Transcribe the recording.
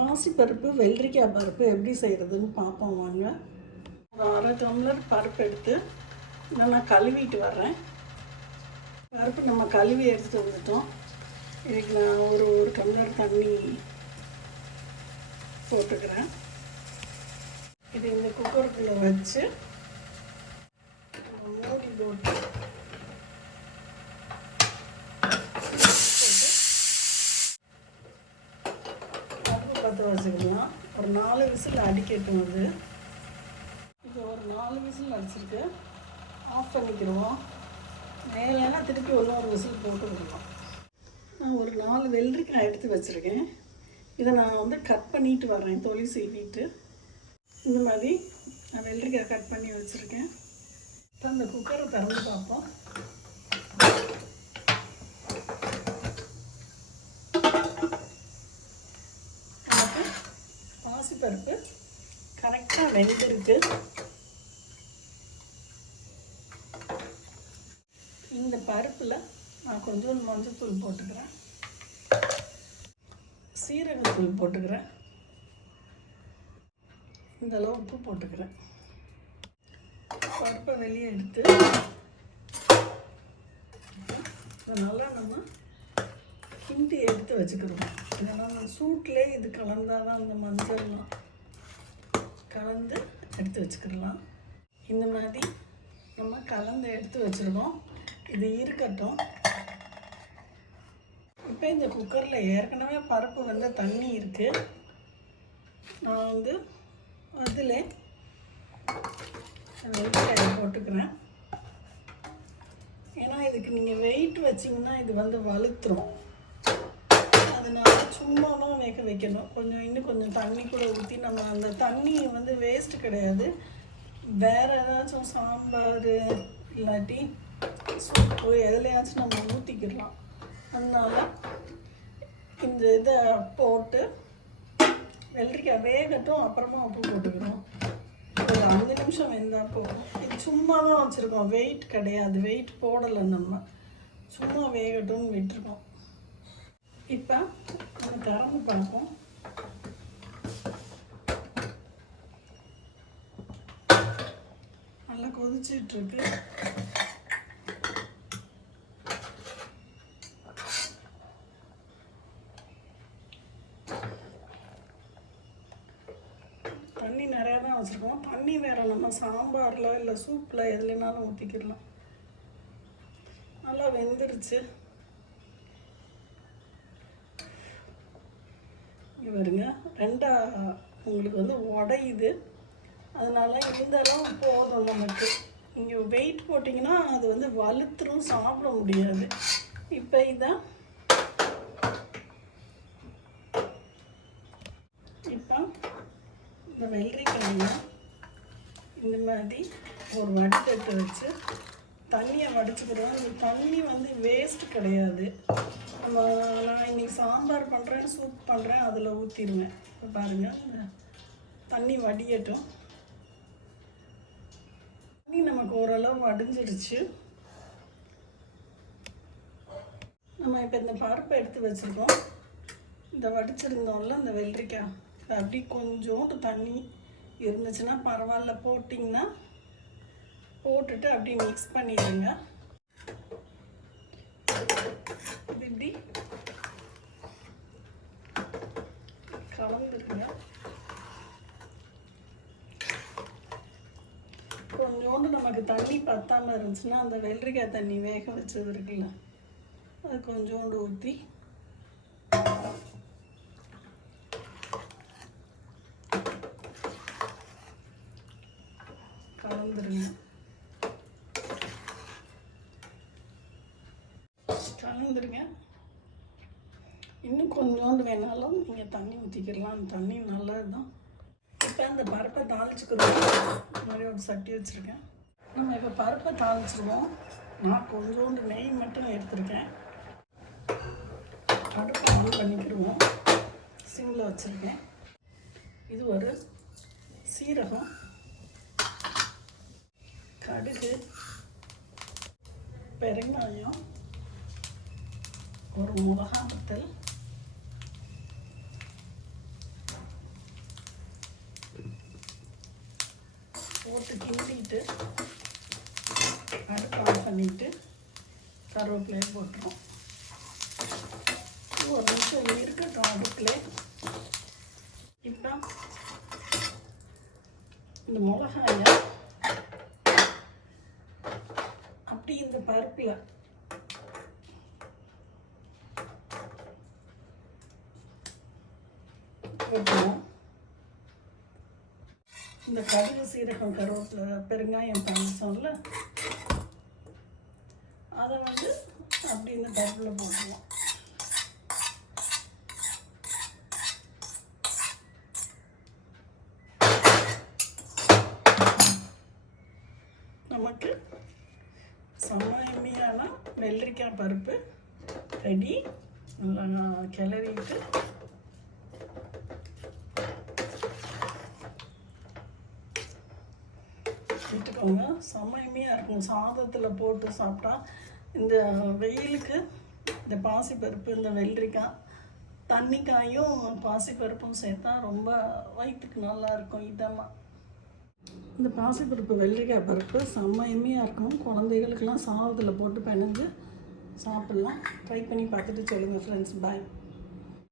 பாசிப்பருப்பு வெள்ளரிக்காய் பருப்பு எப்படி செய்கிறதுன்னு பார்ப்போம் வாங்க. ஒரு 1/2 டம்ளர் பருப்பு எடுத்து நான் கழுவிட்டு வர்றேன். பருப்பு நம்ம கழுவி எடுத்துகிட்டு வந்துட்டோம். இதுக்கு நான் ஒரு டம்ளர் தண்ணி போட்டுக்கிறேன். இது இந்த குக்கருக்குள்ளே வச்சு மூடி போட்டு பற்ற வச்சுக்கலாம். ஒரு 4 விசில் அடிக்கட்டும். அது இப்போ ஒரு 4 விசில் அடிச்சிருக்கு. ஆஃப் பண்ணிக்கிடுவோம். மேலேனா திருப்பி ஒரு விசில் போட்டு விடுவோம். நான் ஒரு 4 வெள்ளரிக்காய் எடுத்து வச்சுருக்கேன். இதை நான் கட் பண்ணிட்டு வரேன். தொலி சீவிட்டு இந்த மாதிரி நான் வெள்ளரிக்காய் கட் பண்ணி வச்சுருக்கேன். இப்போ அந்த குக்கரை திறந்து பார்ப்போம். பாசிப்பருப்பு கரெக்டாக வெந்திருக்கு. இந்த பருப்பில் நான் கொஞ்சம் மஞ்சள்தூள் போட்டுக்கிறேன், சீரகத்தூள் போட்டுக்கிறேன், இந்த அளவு உப்பு போட்டுக்கிறேன். பருப்பை வெளியே எடுத்து நல்லா நம்ம கிண்டி எடுத்து வச்சுக்கிறோம். இதெல்லாம் சூட்லேயே இது கலந்தால் தான் அந்த மஞ்சள்லாம் கலந்து எடுத்து வச்சுக்கிடலாம். இந்த மாதிரி நம்ம கலந்து எடுத்து வச்சுருக்கோம். இது இருக்கட்டும். இப்போ இந்த குக்கரில் ஏற்கனவே பருப்பு தண்ணி இருக்குது. நான் அதில் வெள்ளரிக்காயை போட்டுக்கிறேன். ஏன்னா இதுக்கு நீங்கள் வெயிட் வச்சிங்கன்னா இது வலுத்துரும். அதனால சும்மா தான் வேக வைக்கணும். இன்னும் கொஞ்சம் தண்ணி கூட ஊற்றி நம்ம அந்த தண்ணி வேஸ்ட்டு கிடையாது. வேறு ஏதாச்சும் சாம்பார் இல்லாட்டி சூப்பு எதுலையாச்சும் நம்ம ஊற்றிக்கிடலாம். அதனால இந்த இதை போட்டு வெள்ளரிக்காய் வேகட்டும். அப்புறமா உப்பு போட்டுக்கிறோம். ஒரு 5 நிமிஷம் வெந்தால் போகும். இது சும்மா தான் வச்சுருக்கோம், வெயிட் கிடையாது. வெயிட் போடலை, நம்ம சும்மா வேகட்டும்னு விட்டுருக்கோம். இப்போ நம்ம திறந்து பார்ப்போம். நல்லா கொதிச்சிட்ருக்கு. தண்ணி நிறையா தான் வச்சுருக்கோம். தண்ணி வேறு நம்ம சாம்பாரில் இல்லை சூப்பில் எதுலனாலும் ஊற்றிக்கிடலாம். நல்லா வெந்துருச்சு. இங்கே வருங்க, ரெண்டாக உங்களுக்கு உடையுது. அதனால இந்த அளவு போதும் நமக்கு. நீங்கள் வெயிட் போட்டிங்கன்னா அது வலுத்துரும், சாப்பிட முடியாது. இப்போ இதான் இப்போ இந்த வெள்ளரிக்காயை இந்த மாதிரி ஒரு வடிகட்டு வச்சு தண்ணியை வடிச்சுக்கிறோம். இந்த தண்ணி வேஸ்ட் கிடையாது. நான் இன்றைக்கி சாம்பார் பண்ணுறேன், சூப் பண்ணுறேன், அதில் ஊற்றிடுவேன். இப்போ பாருங்கள், இந்த தண்ணி வடியட்டும். தண்ணி நமக்கு ஓரளவு வடிஞ்சிடுச்சு. நம்ம இப்போ இந்த பருப்பை எடுத்து வச்சுருக்கோம். இந்த வடிச்சிருந்தோம்ல இந்த வெள்ளரிக்காய், அப்படி கொஞ்சோண்டு தண்ணி இருந்துச்சுன்னா பரவாயில்ல, போட்டிங்கன்னா போட்டுட்டு அப்படி மிக்ஸ் பண்ணிடுங்க. இப்படி கலந்துருங்க. கொஞ்சோண்டு நமக்கு தண்ணி பத்தாமல் இருந்துச்சுன்னா அந்த வெள்ளரிக்காய் தண்ணி வேக வச்சது இருக்குல்ல, அது கொஞ்சோண்டு ஊற்றி கலந்துருங்க. இன்னும் கொஞ்சோண்டு வேணாலும் நீங்கள் தண்ணி ஊற்றிக்கிடலாம். அந்த தண்ணி நல்லது தான். இப்போ அந்த பருப்பை தாளிச்சுக்கிறோம். இந்த மாதிரி ஒரு சட்டி வச்சுருக்கேன். நம்ம இப்போ பருப்பை தாளிச்சிருவோம். நான் கொஞ்சோண்டு நெய் மட்டும் எடுத்துருக்கேன். அடுப்பு ஆன் பண்ணிக்கிடுவோம். சிம்மில் வச்சுருக்கேன். இது ஒரு சீரகம், கடுகு, பெருங்காயம், ஒரு மிளகாய் வத்தல், போட்டு கிண்டிட்டு அடுப்பு ஆஃப் பண்ணிவிட்டு கருவேப்பிலையை போட்டுருவோம். ஒரு நிமிஷம் இருக்கட்டும் அடுப்புலே. இப்போ இந்த மிளகாயை அப்படி இந்த பருப்பில் போட்டுருவோம். இந்த கடுகு சீரகம் கருவேப்பிலை பெருங்காயம் பண்ணிச்சோம்ல அதை வந்து அப்படி இந்த பருப்பில் போட்டுருவோம். நமக்கு சமையமையான வெள்ளரிக்காய் பருப்பு ரெடி. நல்லா கிளறிட்டு விட்டுக்கோங்க. சமையமையாக இருக்கும். சாதத்தில் போட்டு சாப்பிட்டா இந்த வெயிலுக்கு இந்த பாசிப்பருப்பு, இந்த வெள்ளரிக்காய், தண்ணிக்காயும் பாசிப்பருப்பும் சேர்த்தா ரொம்ப வயிற்றுக்கு நல்லாயிருக்கும் இதமாக. இந்த பாசிப்பருப்பு வெள்ளரிக்காய் பருப்பு செம்மையாக இருக்கும். குழந்தைகளுக்கெல்லாம் சாதத்தில் போட்டு பிணைஞ்சு சாப்பிட்லாம். ட்ரை பண்ணி பார்த்துட்டு சொல்லுங்கள் ஃப்ரெண்ட்ஸ். பாய்.